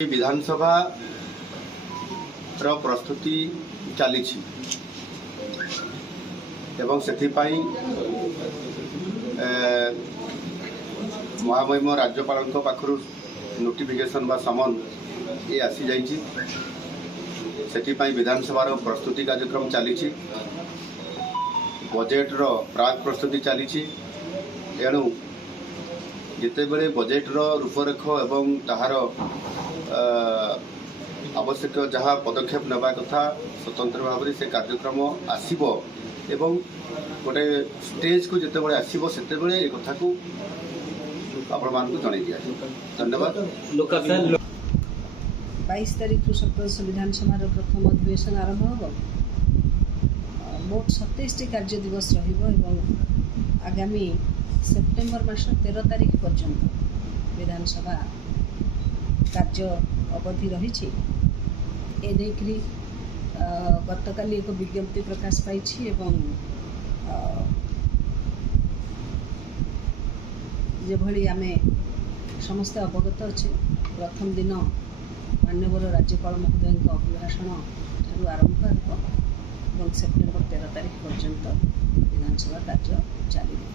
विधानसभा प्रस्तुति चली महामहिम राज्यपाल पाखु नोटिफिकेशन बा समन ये आसी जाइए विधानसभा प्रस्तुति कार्यक्रम चली बजेट रो प्राक प्रस्तुति चली एणु जितेबले बजेट रो रूपरेख एवं ताहार आवश्यक जहाँ पदक्षेप नेबा कथा स्वतंत्र भाव से कार्यक्रम आसीबो एवं गोटे स्टेज को जितेबले आसीबो सेतेबले ए कथा को आपण मान को जणाई दिया। धन्यवाद। 22 तारीख सप्तदश विधानसभा प्रथम अधिवेशन आरंभ हो मोट 27 कार्य दिवस आगामी सेप्टेम्बर मास 13 तारीख पर्यंत विधानसभा कार्य अवधि रही गतकाली एक विज्ञप्ति प्रकाश पाई जेभली आमे समस्त अवगत अच्छे प्रथम दिन माननीय राज्यपाल महोदय अभिभाषण ठारू आरंभ हो सेप्टेम्बर 13 तारीख पर्यंत विधानसभा कार्य चलिए।